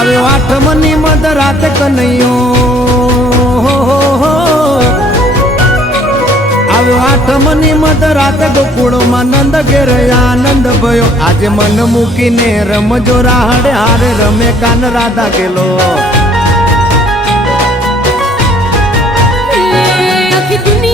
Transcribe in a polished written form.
આવ્યો આઠમની મધ રાત કનૈયો આવ્યો આઠમની મધ રાત ગોકુળમાં નંદ ઘેર આનંદ ભયો આજે મન મૂકીને રમજો રાહડે હારે રમે કાન રાધા ગેલો આખી દુનિયા